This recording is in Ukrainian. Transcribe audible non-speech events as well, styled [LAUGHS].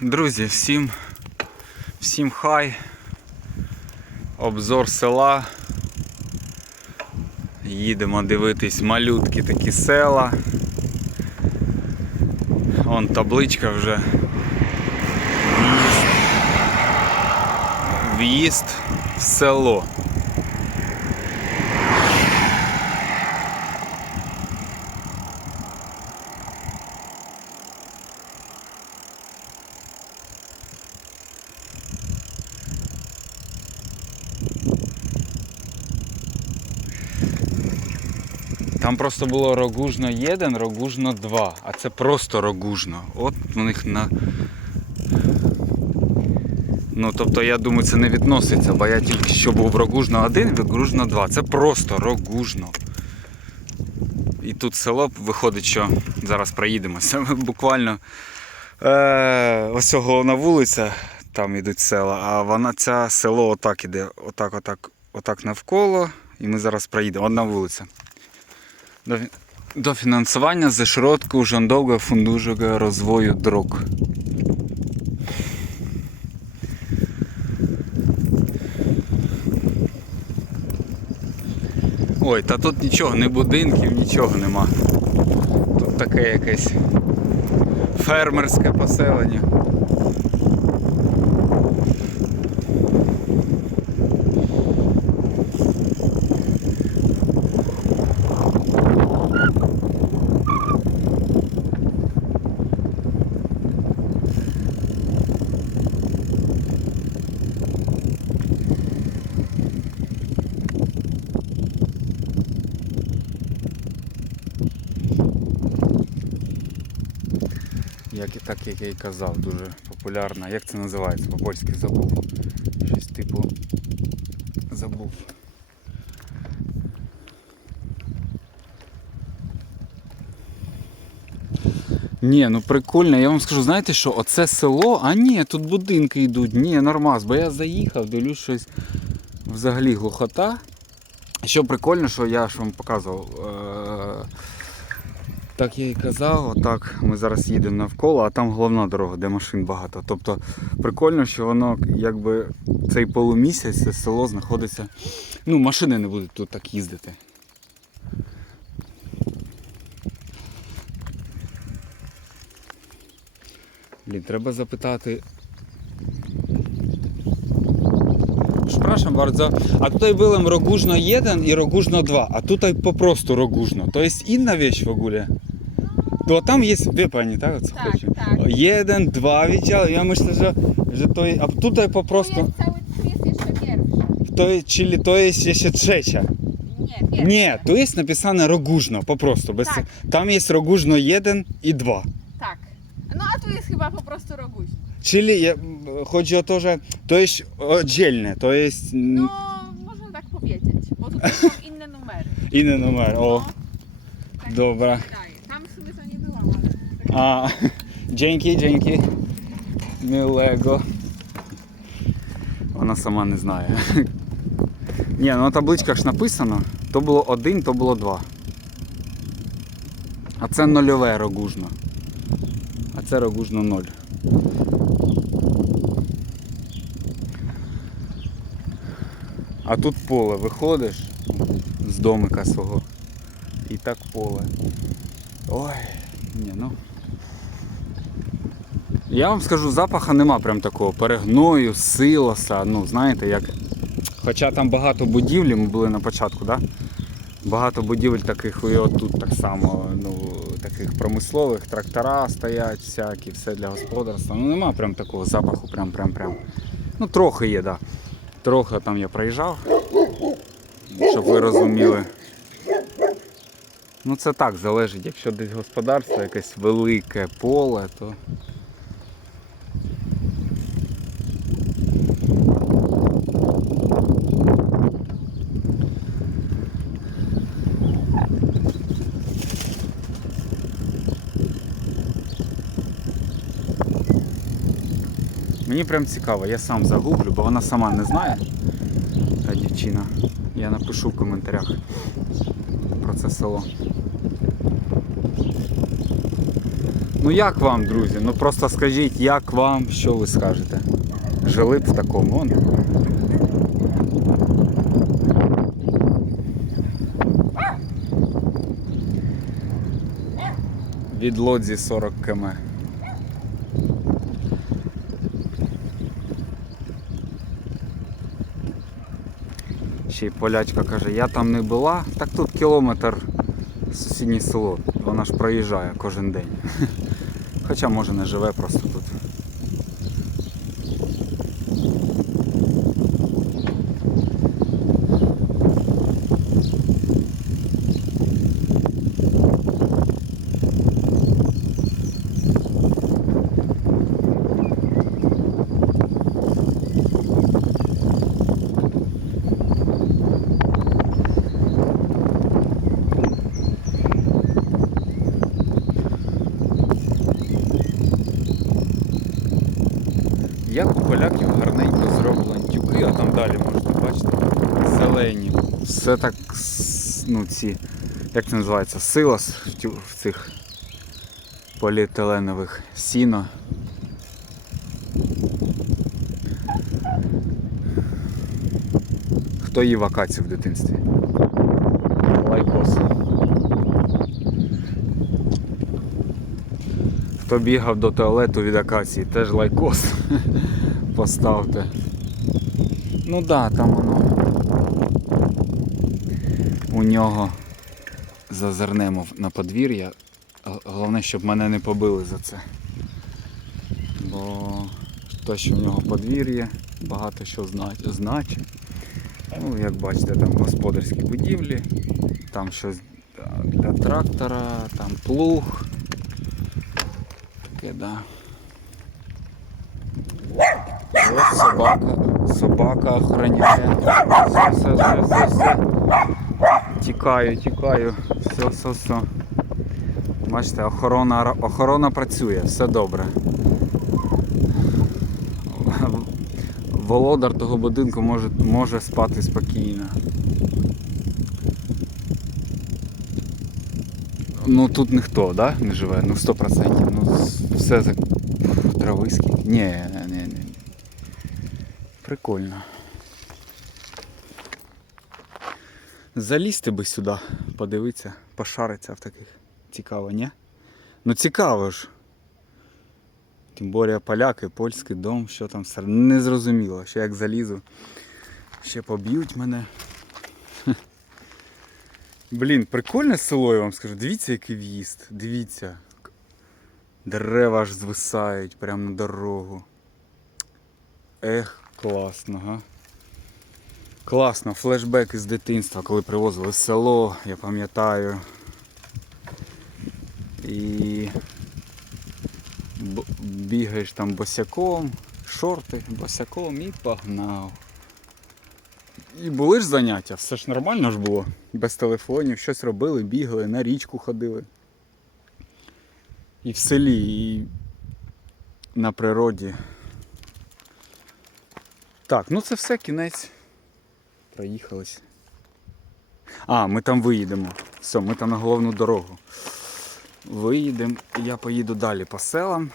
Друзі, всім, всім хай. Обзор села. Їдемо дивитись малютки такі села. Вон табличка вже. В'їзд. В село. Там просто було рогужно 1, рогужно 2, а це просто рогужно. От у них на. Ну, тобто, я думаю, це не відноситься, бо я тільки що був рогужно 1, рогужно 2. Це просто рогужно. І тут село виходить, що зараз проїдемо. Це [LAUGHS] буквально е, ось головна вулиця, там йдуть села, а вона ця село отак іде, отак, отак, отак навколо. І ми зараз проїдемо. Одна вулиця. До, до фінансування за środków rządowego funduszu rozwoju dróg. Ой, та тут нічого, не будинків, нічого нема. Тут таке якесь фермерське поселення. Як і так, як я і казав, дуже популярна. Як це називається? По-польськи забув. Щось типу забув. Ні, ну прикольно, я вам скажу, знаєте що, оце село, а ні, тут будинки йдуть, ні, нормас, бо я заїхав, дивлюсь щось взагалі глухота. Що прикольно, що я ж вам показував. Так я і казав, отак ми зараз їдемо навколо, а там головна дорога, де машин багато. Тобто прикольно, що воно якби цей полумісяць, це село знаходиться. Ну, машини не будуть тут так їздити. Блін, треба запитати. Przepraszam bardzo, a tutaj byłem Rogóżno 1 i Rogóżno 2, a tutaj po prostu Rogóżno. To jest inna wieś w. Pani, tak o co Tak, chodzi? tak. Jeden, dwa widziałem, ja myślę, że, że to jest, a tutaj po Tu prostu, jest, cały, tu jest jeszcze pierwsza. to, jest- czyli to jest jeszcze trzecia. Nie, pierwsza. Nie, tu jest napisane Rogóżno, po prostu. Tam jest Rogóżno 1 i 2. Tak. No a tu jest chyba po prostu roguź. Czyli chodzi o to, że to jest oddzielne, to jest mm, No, można tak powiedzieć, bo tutaj są inne numery. inny numer. O, No, tak dobra. A, dzięki, dzięki. Miłego. Вона сама не знає. Ні, ну на табличках ж написано, то було один, то було два. А це нульове рогужно. А це рогужно ноль. А тут поле виходиш з домика свого. І так поле. Ой, ні, ну. Я вам скажу, запаха нема прям такого перегною, силоса, ну знаєте, як. Хоча там багато будівлі, ми були на початку, да? Багато будівель таких і отут так само, ну, таких промислових, трактора стоять, всякі, все для господарства. Ну нема прям такого запаху, прям прям прям. Ну трохи є, да. Трохи там я проїжджав, щоб ви розуміли. Ну це так залежить, якщо десь господарство якесь велике поле, то. Мені прям цікаво, я сам загуглю, бо вона сама не знає. Та дівчина. Я напишу в коментарях про це село. Ну як вам, друзі? Ну просто скажіть, як вам, що ви скажете? Жили б в такому. Вон. Від лодзі 40 км. Ще полячка каже, я там не була, так тут кілометр сусіднє село. Вона ж проїжджає кожен день. [LAUGHS] Хоча може не живе просто тут. Як у поляків гарненько зроблені тюки, а там далі можете бачити. Зелені. Все так, ну ці, як це називається, силос в цих поліетиленових сіно. Хто їв акацію в дитинстві? Лайкос. Хто бігав до туалету від акації, теж лайкос [LAUGHS] поставте. Ну да, там воно. У нього зазирнемо на подвір'я. Головне, щоб мене не побили за це. Бо те, що в нього подвір'я, багато що значить. Ну, як бачите, там господарські будівлі, там щось для трактора, там плуг. Да. Ось собака, собака охороняє. Все, все, все, все, все. Тікаю, тікаю. Все, все, все. Бачите, охорона, охорона працює, все добре. Володар того будинку може, може спати спокійно. Ну тут ніхто, да? Не живе, ну 100%. Ну все так трави скільки. Ні, ні, ні. Прикольно. Залізти би сюди, подивитися, пошаритися в таких. Цікаво, ні? Ну цікаво ж. Тим більше поляки, польський дом, що там все. Не зрозуміло, що як залізу. Ще поб'ють мене. Блін, прикольне село, я вам скажу. Дивіться, який в'їзд. Дивіться. Дерева аж звисають прямо на дорогу. Ех, класно, га? Класно, флешбек із дитинства, коли привозили село, я пам'ятаю. І бігаєш там босяком, шорти, босяком і погнав. І були ж заняття, все ж нормально ж було. Без телефонів, щось робили, бігали, на річку ходили. І в селі, і на природі. Так, ну це все, кінець. Проїхались. А, ми там виїдемо. Все, ми там на головну дорогу. Виїдемо, я поїду далі по селам.